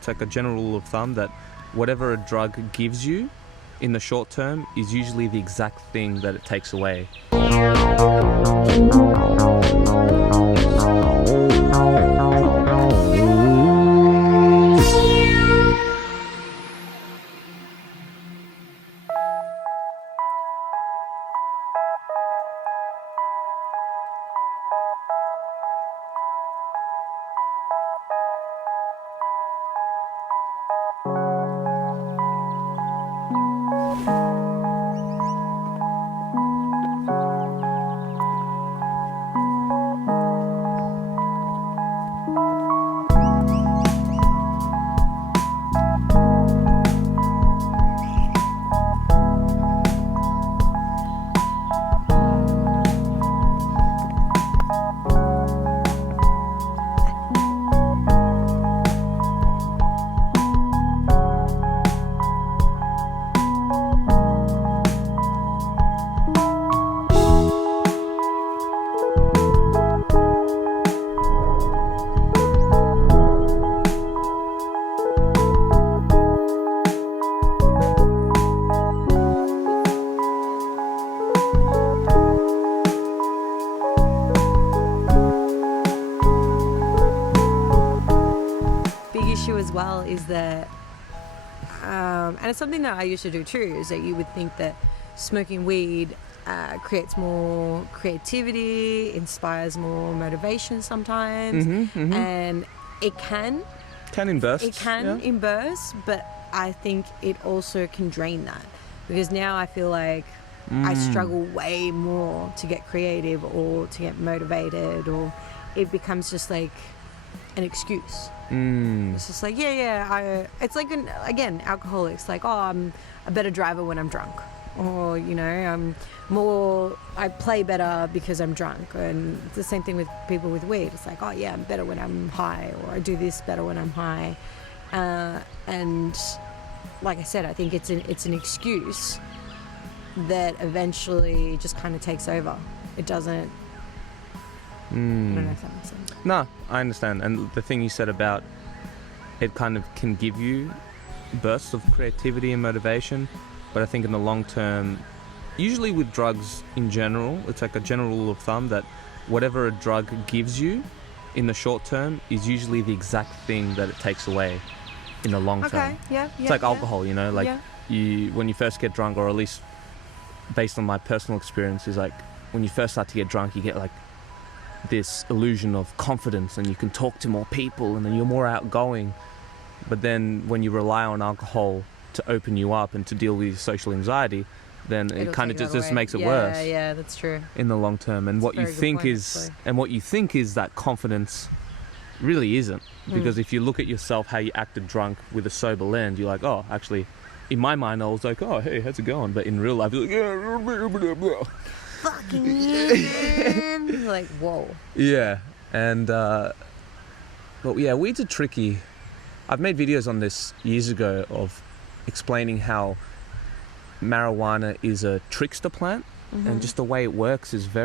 It's like a general rule of thumb that whatever a drug gives you in the short term is usually the exact thing that it takes away. Issue as well is that, and it's something that I used to do too, is that you would think that smoking weed creates more creativity, inspires more motivation sometimes, and it can in bursts. It can in bursts, but I think it also can drain that, because now I feel like I struggle way more to get creative or to get motivated, or it becomes just like an excuse. It's just like, it's like, again, alcoholics, like, oh, I'm a better driver when I'm drunk, or, you know, I play better because I'm drunk. And it's the same thing with people with weed. It's like, oh yeah, I'm better when I'm high, or I do this better when I'm high. And like I said, I think it's an excuse that eventually just kind of takes over. It doesn't. I don't know if that makes sense. No, I understand. And the thing you said about it kind of can give you bursts of creativity and motivation, but I think in the long term, usually with drugs in general, it's like a general rule of thumb that whatever a drug gives you in the short term is usually the exact thing that it takes away in the long term. It's like alcohol, you know, like when you first get drunk, or at least based on my personal experience, is like when you first start to get drunk, you get like this illusion of confidence, and you can talk to more people, and then you're more outgoing. But then when you rely on alcohol to open you up and to deal with social anxiety, then it kind of just makes it worse. Yeah, that's true. In the long term, and what you think is that confidence really isn't, because if you look at yourself, how you acted drunk with a sober lens, you're like, oh, actually, in my mind, I was like, oh, hey, how's it going? But in real life, you're like, fucking like, whoa. Yeah, and but yeah, weeds are tricky. I've made videos on this years ago of explaining how marijuana is a trickster plant, and just the way it works is it's a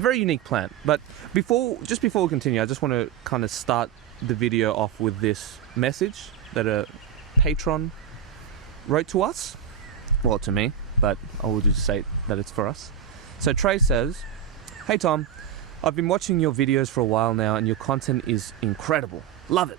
very unique plant. But before we continue, I just want to kind of start the video off with this message that a patron wrote to us, well, to me, but I will just say that it's for us. So Trey says, "Hey Tom, I've been watching your videos for a while now, and your content is incredible. Love it.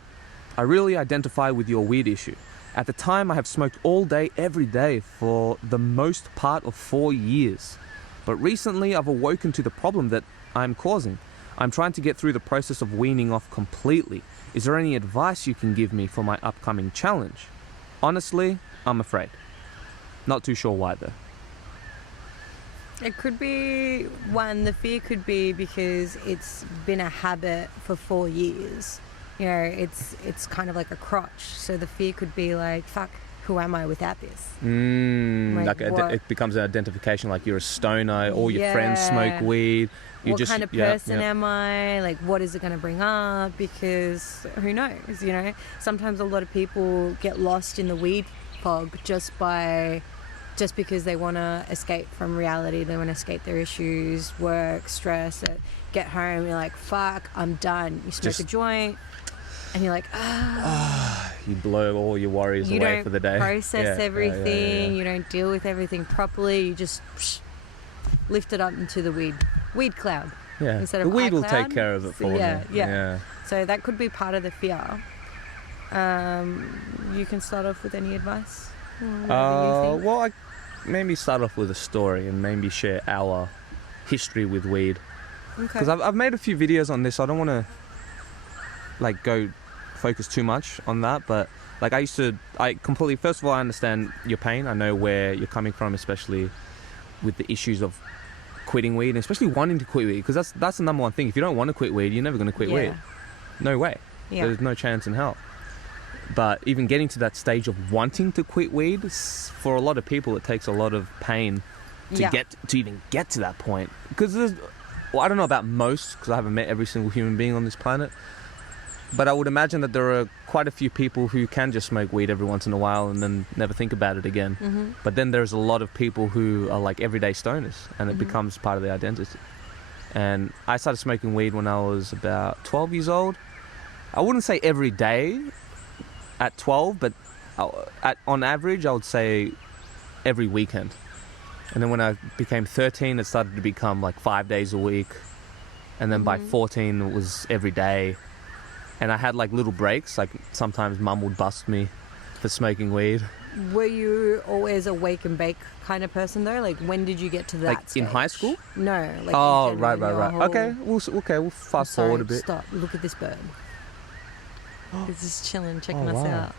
I really identify with your weed issue. At the time, I have smoked all day, every day for the most part of 4 years. But recently, I've awoken to the problem that I'm causing. I'm trying to get through the process of weaning off completely. Is there any advice you can give me for my upcoming challenge? Honestly, I'm afraid. Not too sure why though." It could be, the fear could be because it's been a habit for 4 years. You know, it's kind of like a crutch. So the fear could be like, fuck, who am I without this? It becomes an identification, like you're a stoner, all your friends smoke weed. What kind of person am I? Like, what is it going to bring up? Because who knows, you know? Sometimes a lot of people get lost in the weed fog just because they want to escape from reality. They want to escape their issues, work, stress, get home, you're like, fuck, I'm done. You smoke a joint, and you're like, You blow all your worries you away don't for the day. process everything. Yeah. You don't deal with everything properly. You just lift it up into the weed cloud. Yeah. Instead The of weed will iCloud. take care of it for Yeah, me. yeah. So that could be part of the fear. You can start off with any advice. Whatever you think. Well, I maybe start off with a story and maybe share our history with weed. Okay. Because I've made a few videos on this. I don't want to like go focus too much on that, but like I completely, first of all, I understand your pain. I know where you're coming from, especially with the issues of quitting weed, and especially wanting to quit weed, because that's the number one thing. If you don't want to quit weed, you're never going to quit weed. No way. Yeah. There's no chance in hell. But even getting to that stage of wanting to quit weed, for a lot of people, it takes a lot of pain to even get to that point. Because I don't know about most, because I haven't met every single human being on this planet, but I would imagine that there are quite a few people who can just smoke weed every once in a while and then never think about it again. Mm-hmm. But then there's a lot of people who are like everyday stoners, and it becomes part of their identity. And I started smoking weed when I was about 12 years old. I wouldn't say every day at 12, but on average, I would say every weekend. And then when I became 13, it started to become like 5 days a week. And then by 14, it was every day. And I had like little breaks, like sometimes mum would bust me for smoking weed. Were you always a wake and bake kind of person though? Like when did you get to that Like stage? in high school? No. Like Oh, in right. general, your whole- Okay, we'll fast forward a bit. Stop. Look at this bird. It's just chilling, checking Oh, us wow. out.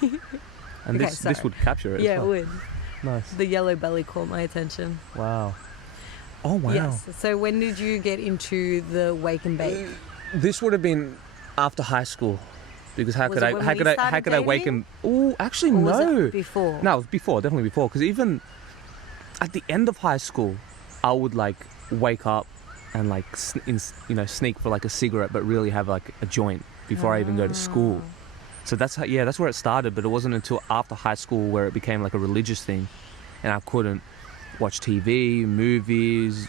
And Okay, this sorry. would capture it. Yeah, as it well. would. Nice. The yellow belly caught my attention. Wow. Oh, wow. Yes. So when did you get into the wake and bake? This would have been after high school, because how Was could it I when how we could I started wake dating? and actually Or was no. it before? No, it was before, definitely before. Because even at the end of high school, I would like wake up and like sneak for like a cigarette, but really have like a joint before I even go to school. So that's where it started. But it wasn't until after high school where it became like a religious thing, and I couldn't watch TV, movies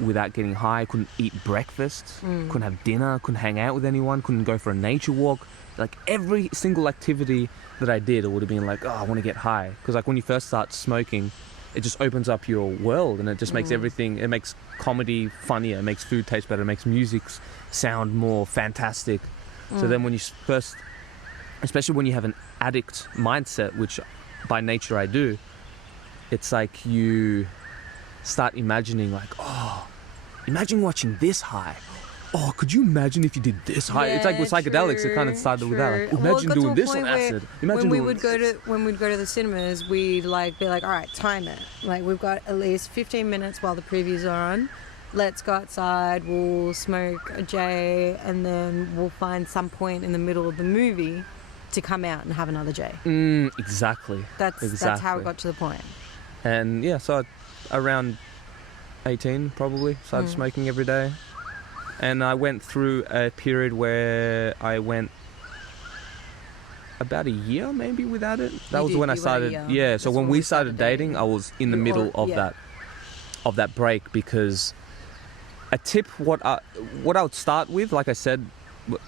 without getting high. Couldn't eat breakfast. Couldn't have dinner. Couldn't hang out with anyone. Couldn't go for a nature walk. Like every single activity that I did, it would have been like, oh, I want to get high. Because like when you first start smoking, it just opens up your world, and it just makes everything. It makes comedy funnier. It makes food taste better. It makes music sound more fantastic. So then when you first, especially when you have an addict mindset, which by nature I do, it's like you start imagining like, oh, imagine watching this high. Oh, could you imagine if you did this high? It's like with psychedelics, it kind of started with that. Like, imagine doing this on acid. Imagine when we'd go to the cinemas, we'd like be like, all right, time it. Like we've got at least 15 minutes while the previews are on. Let's go outside. We'll smoke a J, and then we'll find some point in the middle of the movie to come out and have another J. Exactly. That's how it got to the point. And yeah, so around 18 probably started smoking every day. And I went through a period where I went about a year maybe without it. That was when I started. Yeah, so when we started dating, I was in the middle of that break, because a tip what I would start with, like I said,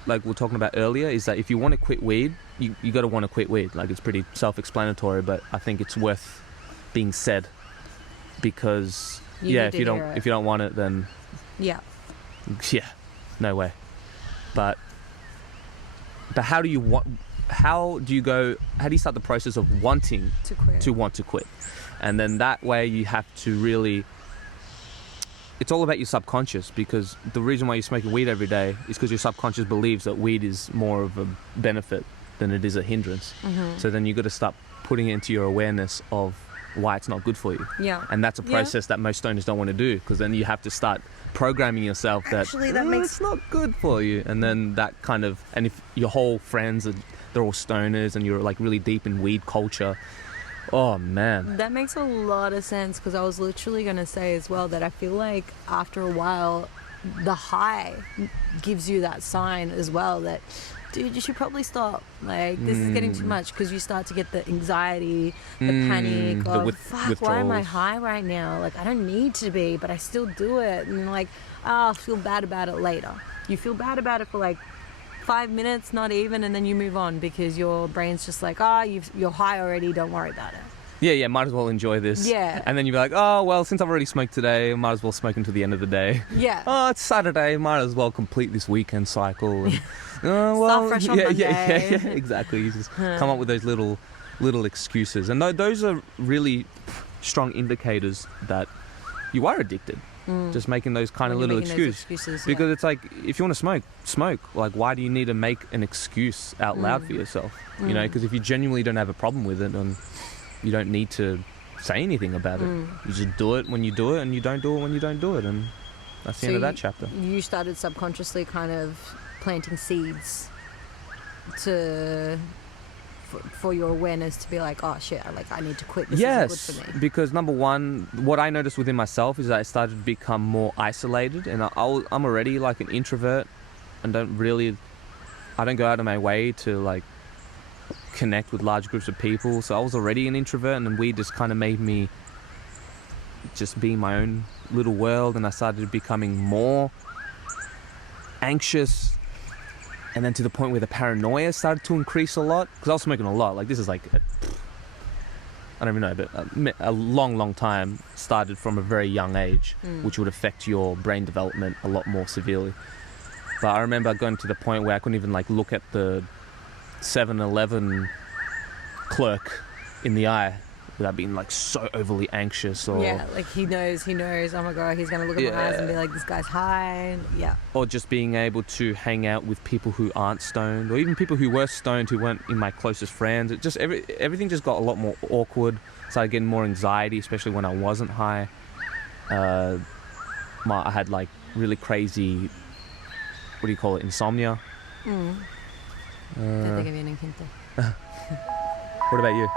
like we were talking about earlier, is that if you want to quit weed, you got to want to quit weed. Like it's pretty self-explanatory, but I think it's worth being said, because if you don't want it, then yeah, no way. But how do you start the process of wanting to quit? And then that way you have to really, it's all about your subconscious, because the reason why you're smoking weed every day is because your subconscious believes that weed is more of a benefit than it is a hindrance. So then you got to start putting it into your awareness of why it's not good for you. Yeah. And that's a process that most stoners don't want to do, because then you have to start programming yourself that it's not good for you. And then that kind of, and if your whole friends they're all stoners and you're like really deep in weed culture, oh man. That makes a lot of sense, because I was literally going to say as well that I feel like after a while the high gives you that sign as well that dude, you should probably stop. Like, this is getting too much, because you start to get the anxiety, the panic of, fuck, why am I high right now? Like, I don't need to be, but I still do it. And like, I'll feel bad about it later. You feel bad about it for like 5 minutes, not even, and then you move on because your brain's just like, you're high already, don't worry about it. Yeah, might as well enjoy this. Yeah. And then you'd be like, oh, well, since I've already smoked today, I might as well smoke until the end of the day. Yeah. Oh, it's Saturday, might as well complete this weekend cycle. And, Start fresh on Monday. Yeah, exactly. You just come up with those little excuses. And those are really strong indicators that you are addicted. Just making those kind of little excuses. Because it's like, if you want to smoke. Like, why do you need to make an excuse out loud for yourself? You know, because if you genuinely don't have a problem with it, and you don't need to say anything about it. You just do it when you do it, and you don't do it when you don't do it, and that's the end of that chapter. You started subconsciously kind of planting seeds for your awareness to be like, oh shit, I need to quit. This isn't good for me. Because number one, what I noticed within myself is that I started to become more isolated, and I'm already like an introvert, and I don't go out of my way to like connect with large groups of people. So I was already an introvert, and then weed just kind of made me just be in my own little world, and I started becoming more anxious, and then to the point where the paranoia started to increase a lot, because I was smoking a lot. Like, this is like I don't even know, but a long time, started from a very young age, which would affect your brain development a lot more severely. But I remember going to the point where I couldn't even like look at the 7-Eleven clerk in the eye without being like so overly anxious, or like he knows, oh my god, he's gonna look at my eyes and be like, this guy's high. Or just being able to hang out with people who aren't stoned, or even people who were stoned who weren't in my closest friends. It just everything just got a lot more awkward. Started getting more anxiety, especially when I wasn't high. I had like really crazy, what do you call it, insomnia. Te give you an quinto. What about you?